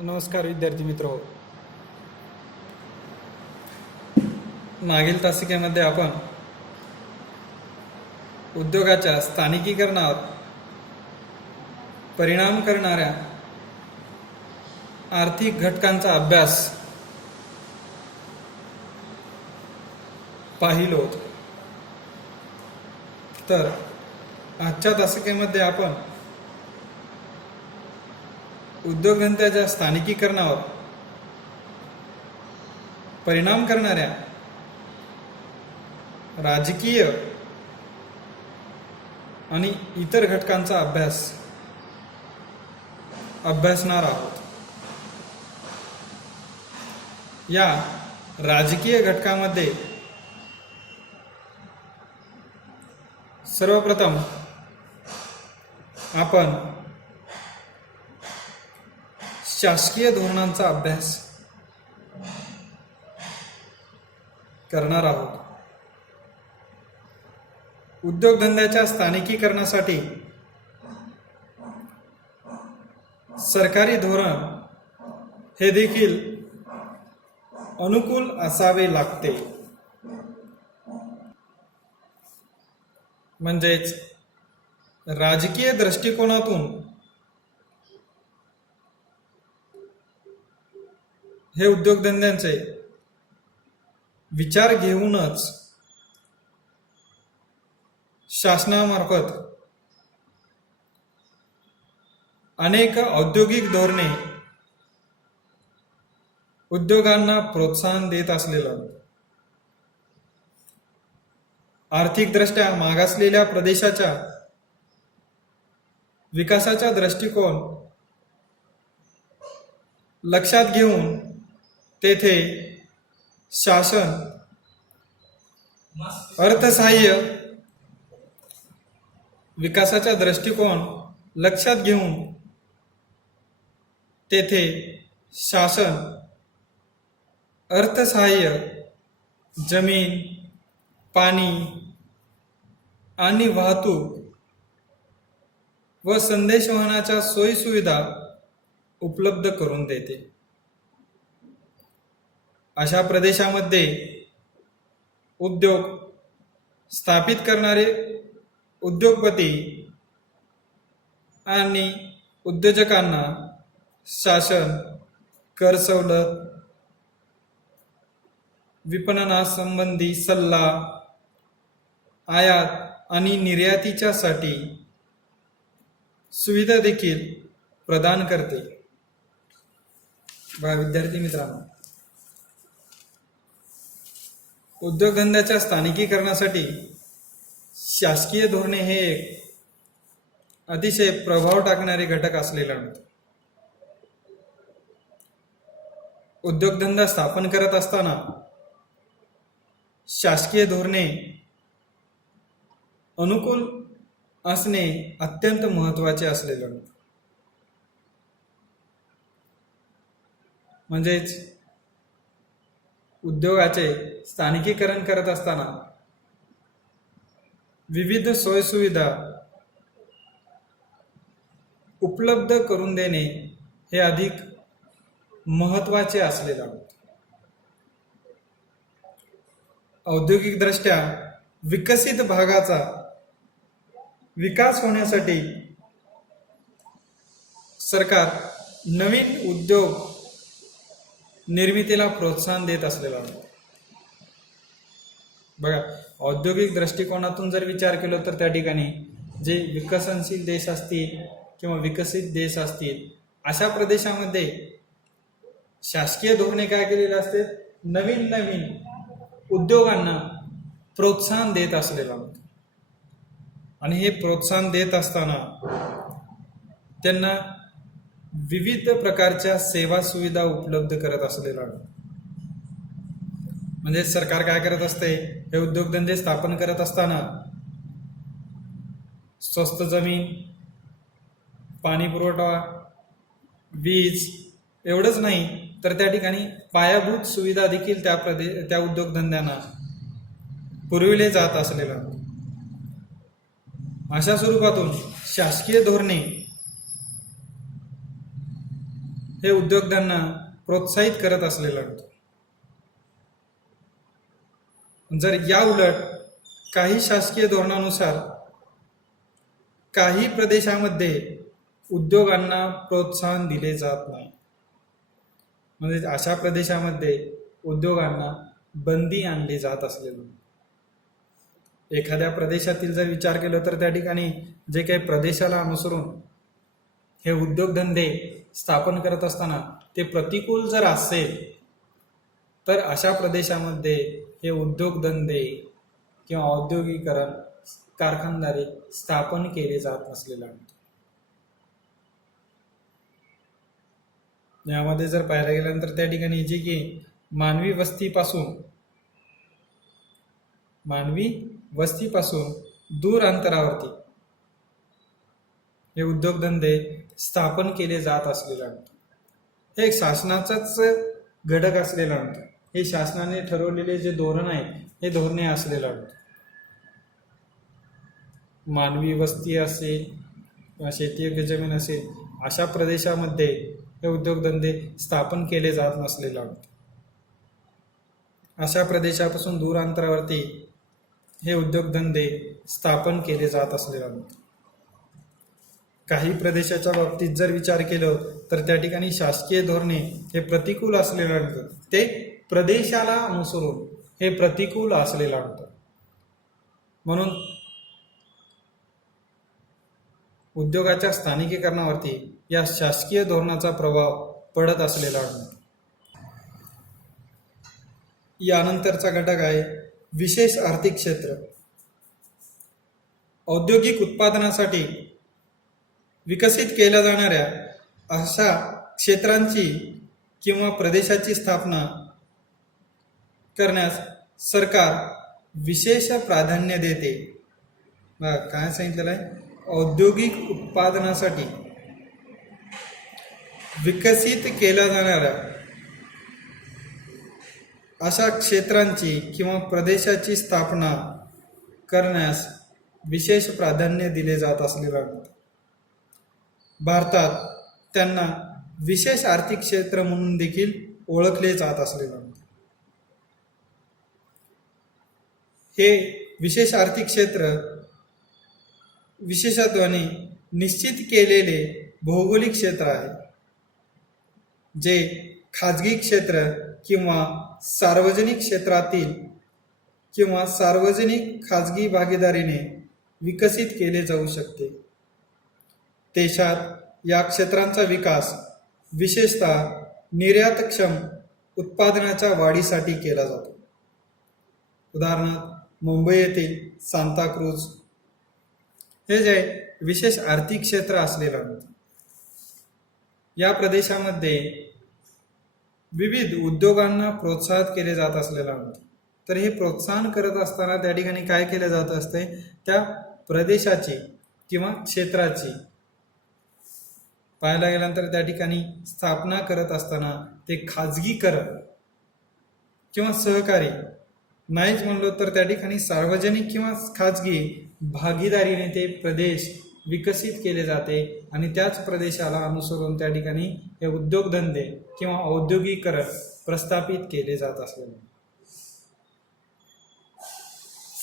नमस्कार विद्यार्थी मित्र. मागील तासिकेमध्ये आपण उद्योगाच्या स्थानिकीकरणावर परिणाम करणाऱ्या आर्थिक घटकांचा अभ्यास पाहिलो होतो. तर आजच्या तासिकेमध्ये आपण उद्योगधंद्याच्या स्थानिकीकरणावर परिणाम करणाऱ्या राजकीय आणि इतर घटकांचा अभ्यासणार आहोत. या राजकीय घटकामध्ये सर्वप्रथम आपण शासकीय धोरणांचा अभ्यास करणार आहोत. उद्योगधंद्याच्या स्थानिकीकरणासाठी सरकारी धोरण हे देखील अनुकूल असावे लागते. म्हणजेच राजकीय दृष्टिकोनातून हे उद्योगधंद्यांचे विचार घेऊनच शासनामार्फत अनेक औद्योगिक धोरणे उद्योगांना प्रोत्साहन देत असलेलं, आर्थिकदृष्ट्या मागासलेल्या प्रदेशाच्या विकासाचा दृष्टिकोन लक्षात घेऊन तेथे शासन अर्थसहाय्य विकासाचा दृष्टिकोन लक्षात घेऊन तेथे शासन अर्थसहाय्य जमीन, पाणी आणि वाहतूक व संदेशवहनाच्या सोयीसुविधा उपलब्ध करून देते. अशा प्रदेशामध्ये उद्योग स्थापित करणारे उद्योगपती आणि उद्योजकांना शासन कर सवलत, विपणनासंबंधी सल्ला, आयात आणि निर्यातीच्यासाठी सुविधा देखील प्रदान करते. विद्यार्थी मित्रांनो, उद्योगधंद्याच्या स्थानिकीकरणासाठी शासकीय धोरणे हे एक अतिशय प्रभाव टाकणारे घटक असलेले आहेत. उद्योगधंदा स्थापन करत असताना शासकीय धोरणे अनुकूल असणे अत्यंत महत्त्वाचे असलेले आहे. म्हणजेच उद्योगाचे स्थानिकीकरण करत असताना विविध सोयीसुविधा उपलब्ध करून देणे हे अधिक महत्त्वाचे असलेले आहे. औद्योगिकदृष्ट्या विकसित भागाचा विकास होण्यासाठी सरकार नवीन उद्योग निर्मितीला प्रोत्साहन देत असलेला आहे. बघा, औद्योगिक दृष्टिकोनातून जर विचार केला तर त्या ठिकाणी जे विकसनशील देश असतील किंवा विकसित देश असतील अशा प्रदेशामध्ये शासकीय धोरणे काय केलेले असते, नवीन नवीन उद्योगांना प्रोत्साहन देत असलेला आहे. आणि हे प्रोत्साहन देत असताना त्यांना विविध प्रकारच्या सेवा सुविधा उपलब्ध करत असलेला आहे. म्हणजे सरकार काय करत असते, हे उद्योगधंदे स्थापन करत असताना स्वस्त जमीन, पाणी पुरवठा, वीज एवढंच नाही तर त्या ठिकाणी पायाभूत सुविधा देखील त्या उद्योगधंद्यांना पुरविले जात असलेला. अशा स्वरूपातून शासकीय धोरणे हे उद्योगधंद्यांना प्रोत्साहित करत असलेला होतो. जर या उलट काही शासकीय धोरणानुसार काही प्रदेशामध्ये उद्योगांना प्रोत्साहन दिले जात नाही, म्हणजे अशा प्रदेशामध्ये उद्योगांना बंदी आणली जात असलेली. एखाद्या प्रदेशातील जर विचार केला तर त्या ठिकाणी जे काही प्रदेशाला अनुसरून हे उद्योगधंदे स्थापन करत असताना ते प्रतिकूल जर असेल तर अशा प्रदेशामध्ये हे उद्योगधंदे किंवा औद्योगिकरण कारखानदारी स्थापन केले जात नसलेले. यामध्ये जर पाहायला गेल्यानंतर त्या ठिकाणी जे की मानवी वस्तीपासून दूर अंतरावरती हे उद्योगधंदे स्थापन केले जात असलेले आहेत. हे एक शासनाचाच घटक असलेला आहे. हे शासनाने ठरवलेले जे धोरण आहे हे धोरणे असलेलं आहे. मानवी वस्ती असेल किंवा शेतीयोग्य जमीन असेल अशा प्रदेशामध्ये हे उद्योगधंदे स्थापन केले जात नसलेले आहेत. अशा प्रदेशापासून दूर अंतरावरती हे उद्योगधंदे स्थापन केले जात असलेले आहेत. काही प्रदेशाच्या बाबतीत जर विचार केलं तर त्या ठिकाणी शासकीय धोरणे हे प्रतिकूल असलेले आहेत. ते प्रदेशाला अनुसरून हे प्रतिकूल असलेलं आहे. म्हणून उद्योगाच्या स्थानिकीकरणावरती या शासकीय धोरणाचा प्रभाव पडत असलेला आहे. यानंतरचा घटक आहे विशेष आर्थिक क्षेत्र. औद्योगिक उत्पादनासाठी विकसित केल्या जाणाऱ्या अशा क्षेत्रांची किंवा प्रदेशाची स्थापना करण्यास सरकार विशेष प्राधान्य देते. काय सांगितलेलं आहे? औद्योगिक उत्पादनासाठी विकसित केल्या जाणाऱ्या अशा क्षेत्रांची किंवा प्रदेशाची स्थापना करण्यास विशेष प्राधान्य दिले जात असलेले आहे. भारतात त्यांना विशेष आर्थिक क्षेत्र म्हणून देखील ओळखले जात असलेले आहे. हे विशेष आर्थिक क्षेत्र विशेषत्वाने निश्चित केलेले भौगोलिक क्षेत्र आहे, जे खाजगी क्षेत्र किंवा सार्वजनिक क्षेत्रातील किंवा सार्वजनिक खाजगी भागीदारीने विकसित केले जाऊ शकते. देशात या क्षेत्रांचा विकास विशेषतः निर्यातक्षम उत्पादनाच्या वाढीसाठी केला जातो. उदाहरणार्थ मुंबई येथील सांताक्रूज हे जे विशेष आर्थिक क्षेत्र असलेलं आहे. या प्रदेशामध्ये विविध उद्योगांना प्रोत्साहित केले जात असलेलं आहे. तर हे प्रोत्साहन करत असताना त्या ठिकाणी काय केले जात असते? त्या प्रदेशाची किंवा क्षेत्राची पाहायला गेल्यानंतर त्या ठिकाणी स्थापना करत असताना ते खाजगीकरण किंवा सहकारी नाहीच म्हणलो तर त्या ठिकाणी सार्वजनिक किंवा खाजगी भागीदारीने ते प्रदेश विकसित केले जाते आणि त्याच प्रदेशाला अनुसरून त्या ठिकाणी हे उद्योगधंदे किंवा औद्योगिकरण प्रस्थापित केले जात असलेले.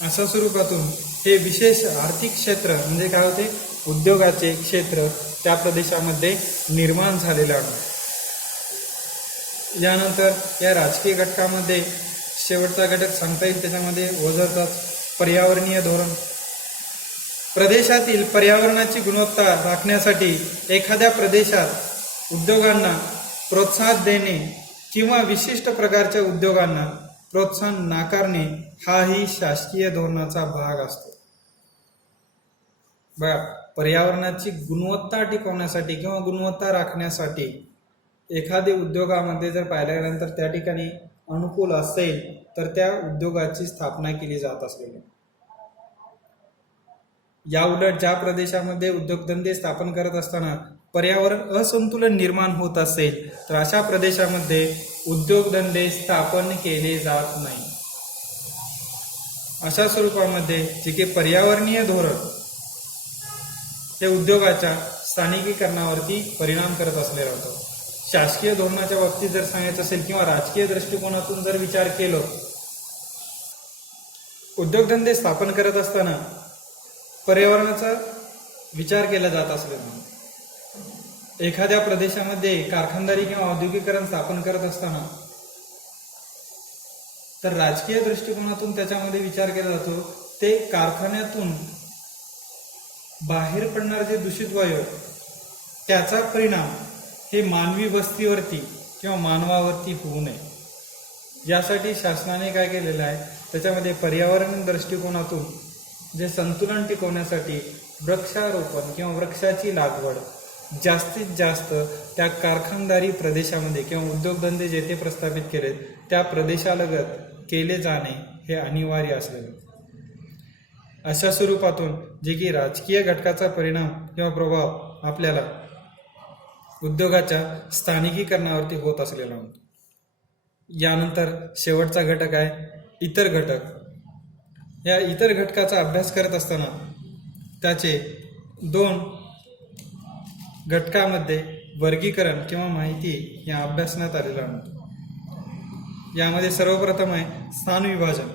अशा स्वरूपातून हे विशेष आर्थिक क्षेत्र म्हणजे काय होते? उद्योगाचे क्षेत्र त्या प्रदेशामध्ये निर्माण झालेले आहे. यानंतर या राजकीय घटकामध्ये शेवटचा घटक सांगता येईल त्याच्यामध्ये वजरतात पर्यावरणीय धोरण. प्रदेशातील पर्यावरणाची गुणवत्ता राखण्यासाठी एखाद्या प्रदेशात उद्योगांना प्रोत्साहन देणे किंवा विशिष्ट प्रकारच्या उद्योगांना प्रोत्साहन नाकारणे हाही शासकीय धोरणाचा भाग असतो. बघा, पर्यावरणाची गुणवत्ता टिकवण्यासाठी किंवा गुणवत्ता राखण्यासाठी एखाद्या उद्योगामध्ये जर पाहिल्या गेल्यानंतर त्या ठिकाणी अनुकूल असेल तर त्या उद्योगाची स्थापना केली जात असलेली. या उलट ज्या प्रदेशामध्ये उद्योगधंदे स्थापन करत असताना पर्यावरण असंतुलन निर्माण होत असेल तर अशा प्रदेशामध्ये उद्योगधंदे स्थापन केले जात नाही. अशा स्वरूपामध्ये जे काही पर्यावरणीय धोरण हे उद्योगाच्या स्थानिकीकरणावरती परिणाम करत असलेलं होतं. शासकीय धोरणाच्या बाबतीत जर सांगायचं असेल किंवा राजकीय दृष्टिकोनातून जर विचार केलं, उद्योगधंदे स्थापन करत असताना पर्यावरणाचा विचार केला जात असल्याने एखाद्या प्रदेशामध्ये कारखानदारी किंवा औद्योगिकरण स्थापन करत असताना तर राजकीय दृष्टिकोनातून त्याच्यामध्ये विचार केला जातो, ते कारखान्यातून बाहेर पडणारे जे दूषित वायू त्याचा परिणाम हे मानवी वस्तीवरती किंवा मानवावरती होऊ नये, यासाठी शासनाने काय केलेलं आहे, त्याच्यामध्ये पर्यावरण दृष्टिकोनातून जे संतुलन टिकवण्यासाठी वृक्षारोपण किंवा वृक्षाची लागवड जास्तीत जास्त त्या कारखानदारी प्रदेशामध्ये किंवा उद्योगधंदे जेथे प्रस्थापित केलेत त्या प्रदेशालगत केले जाणे हे अनिवार्य असलेले. अशा स्वरूपातून जे की राजकीय घटकाचा परिणाम किंवा प्रभाव आपल्याला उद्योगाच्या स्थानिकीकरणावरती होत असलेला होता. यानंतर शेवटचा घटक आहे इतर घटक. या इतर घटकाचा अभ्यास करत असताना त्याचे 2 घटकामध्ये वर्गीकरण किंवा माहिती या अभ्यासण्यात आलेला आहे. यामध्ये सर्वप्रथम आहे स्थान विभाजन.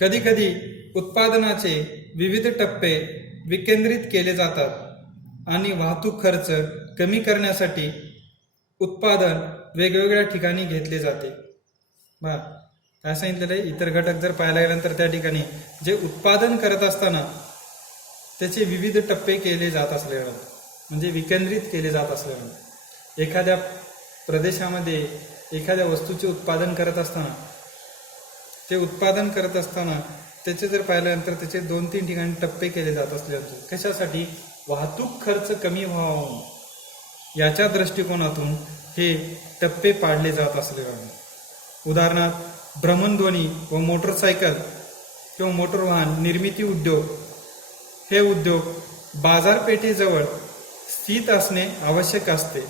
कधी कधी उत्पादनाचे विविध टप्पे विकेंद्रित केले जातात आणि वाहतूक खर्च कमी करण्यासाठी उत्पादन वेगवेगळ्या ठिकाणी घेतले जाते. काय सांगितलेलं आहे, इतर घटक जर पाहायला गेल्यानंतर त्या ठिकाणी जे उत्पादन करत असताना त्याचे विविध टप्पे केले जात असले म्हणजे विकेंद्रित केले जात असले. एखाद्या प्रदेशामध्ये एखाद्या वस्तूचे उत्पादन करत असताना त्याचे जर पाहिल्यानंतर त्याचे 2-3 ठिकाणी टप्पे केले जात असले. कशासाठी? वाहतूक खर्च कमी व्हावा याच्या दृष्टिकोनातून हे टप्पे पाडले जात असले. उदाहरणार्थ भ्रमणध्वनी व मोटरसायकल किंवा मोटर वाहन निर्मिती उद्योग, हे उद्योग बाजारपेठेजवळ स्थित असणे आवश्यक असते.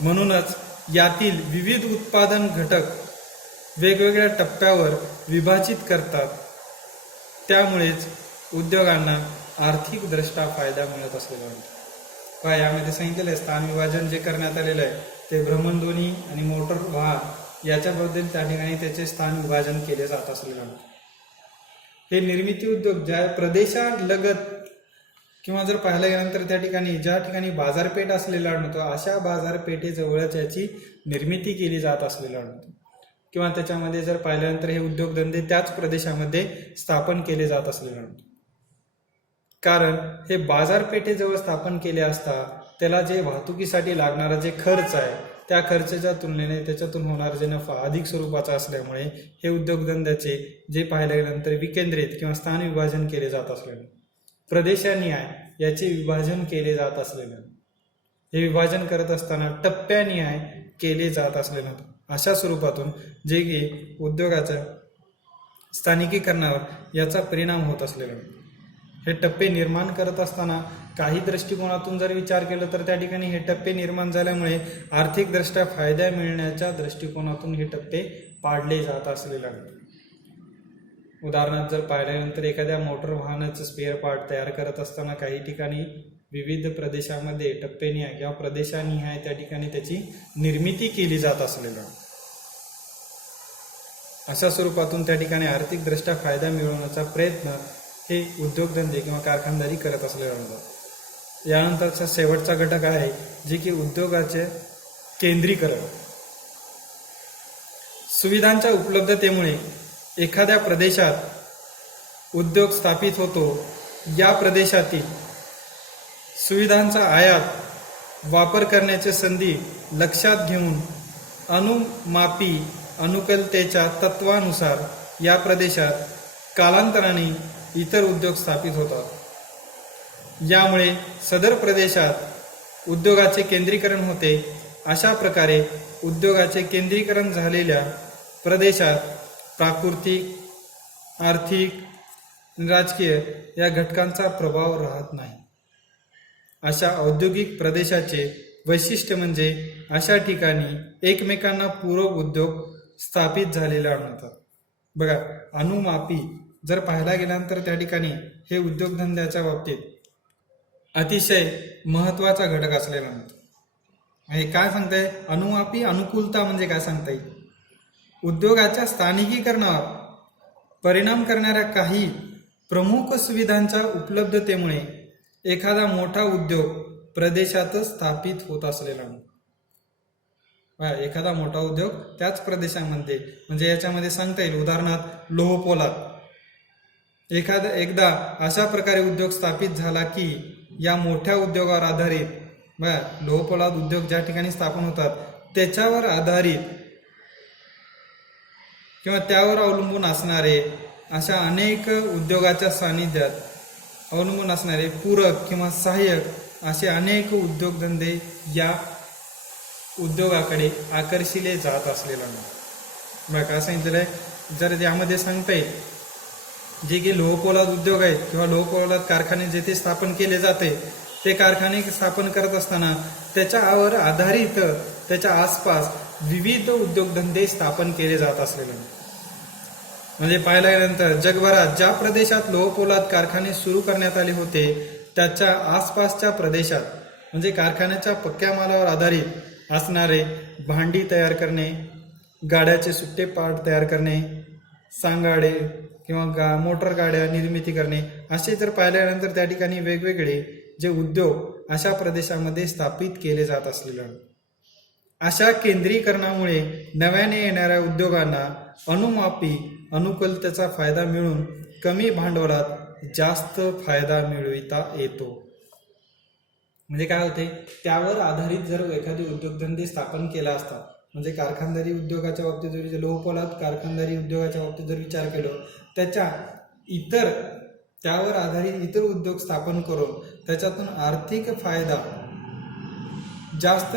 म्हणूनच यातील विविध उत्पादन घटक वेगवेगळ्या टप्प्यावर विभाजित करतात. त्यामुळेच उद्योगांना आर्थिक दृष्ट्या फायदा मिळत असलेला आहे. यामध्ये सांगितलेलं आहे स्थान विभाजन जे करण्यात आलेलं आहे ते भ्रमणध्वनी आणि मोटर वाहन याच्याबद्दल त्या ठिकाणी त्याचे स्थान विभाजन केले जात असलेलं आहे. हे निर्मिती उद्योग ज्या प्रदेशालगत किंवा जर पाहायला गेल्यानंतर त्या ठिकाणी ज्या ठिकाणी बाजारपेठ असलेला आढळतो अशा बाजारपेठेजवळच याची निर्मिती केली जात असलेला आढळतो. किंवा त्याच्यामध्ये जर पाहिल्यानंतर हे उद्योगधंदे त्याच प्रदेशामध्ये स्थापन केले जात असलेले आढळतो. कारण हे बाजारपेठेजवळ स्थापन केले असता त्याला जे वाहतुकीसाठी लागणारा जे खर्च आहे त्या खर्चाच्या तुलनेने त्याच्यातून होणारा जे नफा अधिक स्वरूपाचा असल्यामुळे हे उद्योगधंद्याचे जे पाहायला गेल्यानंतर विकेंद्रित किंवा स्थान विभाजन केले जात असलेले, प्रदेशानिहाय याचे विभाजन केले जात असलेले, हे विभाजन करत असताना टप्प्यानिहाय केले जात असलेले, अशा स्वरूपातून जे की उद्योगाच्या स्थानिकीकरणावर याचा परिणाम होत असलेला. हे टप्पे निर्माण करत असताना काही दृष्टिकोनातून जर विचार केला तर त्या ठिकाणी हे टप्पे निर्माण झाल्यामुळे आर्थिकदृष्ट्या फायदा मिळण्याच्या दृष्टिकोनातून हे टप्पे पाडले जात असलेले आहेत. उदाहरणार्थ जर पाहिल्यानंतर एखाद्या मोटर वाहनाचं स्पेअर पार्ट तयार करत असताना काही ठिकाणी विविध प्रदेशामध्ये टप्पेनिहाय किंवा प्रदेशानिहाय त्या ठिकाणी त्याची निर्मिती केली जात असलेलं, अशा स्वरूपातून त्या ठिकाणी आर्थिकदृष्ट्या फायदा मिळवण्याचा प्रयत्न हे उद्योगधंदे किंवा कारखानदारी करत असलेले आहेत. यानंतरचा शेवटचा घटक आहे जे की उद्योगाचे केंद्रीकरण. सुविधांच्या उपलब्धतेमुळे एखाद्या प्रदेशात उद्योग स्थापित होतो. या प्रदेशातील सुविधांचा आयात वापर करण्याची संधी लक्षात घेऊन अनुमापी अनुकूलतेच्या तत्वानुसार या प्रदेशात कालांतराने इतर उद्योग स्थापित होतात. यामुळे सदर प्रदेशात उद्योगाचे केंद्रीकरण होते. अशा प्रकारे उद्योगाचे केंद्रीकरण झालेल्या प्रदेशात प्राकृतिक, आर्थिक, राजकीय या घटकांचा प्रभाव राहत नाही. अशा औद्योगिक प्रदेशाचे वैशिष्ट्य म्हणजे अशा ठिकाणी एकमेकांना पूरक उद्योग स्थापित झालेले आढळतात. बघा, अनुमापी जर पाहायला गेल्यानंतर त्या ठिकाणी हे उद्योगधंद्याच्या बाबतीत अतिशय महत्वाचा घटक असलेला म्हणतो. हे काय सांगताय? अनुमापी अनुकूलता म्हणजे काय सांगता येईल? उद्योगाच्या स्थानिकीकरणावर परिणाम करणाऱ्या काही प्रमुख सुविधांच्या उपलब्धतेमुळे एखादा मोठा उद्योग प्रदेशातच स्थापित होत असलेला. एखादा मोठा उद्योग त्याच प्रदेशामध्ये, म्हणजे याच्यामध्ये सांगता येईल उदाहरणार्थ लोहपोलाद एकदा अशा प्रकारे उद्योग स्थापित झाला की या मोठ्या उद्योगावर आधारित लोहपोलाद उद्योग ज्या ठिकाणी स्थापन होतात त्याच्यावर आधारित किंवा त्यावर अवलंबून असणारे अशा अनेक उद्योगाच्या सानिध्यात अवलंबून असणारे पूरक किंवा सहाय्यक असे अनेक उद्योगधंदे या उद्योगाकडे आकर्षिले जात असलेला नाही. काय सांगितलेलं आहे? जर यामध्ये सांगता येईल जे की लोहपोलाद उद्योग आहेत किंवा लोहपोलाद कारखाने जेथे स्थापन केले जाते ते कारखाने स्थापन करत असताना त्याच्यावर आधारित त्याच्या आसपास विविध उद्योगधंदे स्थापन केले जात असलेले. म्हणजे पाहिल्यानंतर जगभरात ज्या प्रदेशात लोहपोलाद कारखाने सुरू करण्यात आले होते त्याच्या आसपासच्या प्रदेशात म्हणजे कारखान्याच्या पक्क्या मालावर आधारित असणारे भांडी तयार करणे, गाड्याचे सुट्टे पार्ट तयार करणे, सांगाडे किंवा मोटर गाड्या निर्मिती करणे असे जर पाहिल्यानंतर त्या ठिकाणी वेगवेगळे जे उद्योग अशा प्रदेशामध्ये स्थापित केले जात असलेले. अशा केंद्रीकरणामुळे नव्याने येणाऱ्या उद्योगांना अनुमापी अनुकूलतेचा फायदा मिळून कमी भांडवलात जास्त फायदा मिळविता येतो. म्हणजे काय होते? त्यावर आधारित जर एखादी उद्योगधंदे स्थापन केला असता, म्हणजे कारखानदारी उद्योगाच्या बाबतीत जर लोहपोलाद कारखानदारी उद्योगाच्या बाबतीत जर विचार केला त्याच्या इतर त्यावर आधारित इतर उद्योग स्थापन करून त्याच्यातून आर्थिक फायदा जास्त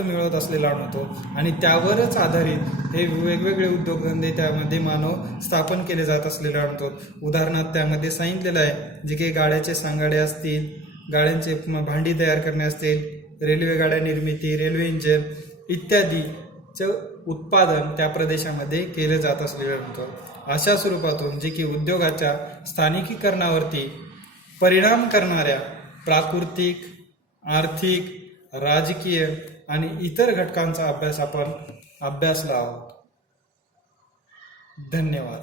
मिळवत असलेला होतो आणि त्यावरच आधारित हे वेगवेगळे उद्योगधंदे त्यामध्ये मानव स्थापन केले जात असलेले होतो. उदाहरणार्थ त्यामध्ये सांगितलेलं आहे जे काही गाड्याचे सांगाडे असतील, गाड्यांचे भांडी तयार करणे असतील, रेल्वे गाड्या निर्मिती, रेल्वे इंजिन इत्यादीचे उत्पादन त्या प्रदेशामध्ये केले जात असलेलं होतं. अशा स्वरूपातून जे की उद्योगाच्या स्थानिकीकरणावरती परिणाम करणाऱ्या प्राकृतिक, आर्थिक, राजकीय आणि इतर घटकांचा अभ्यास आपण अभ्यासला आहोत. धन्यवाद.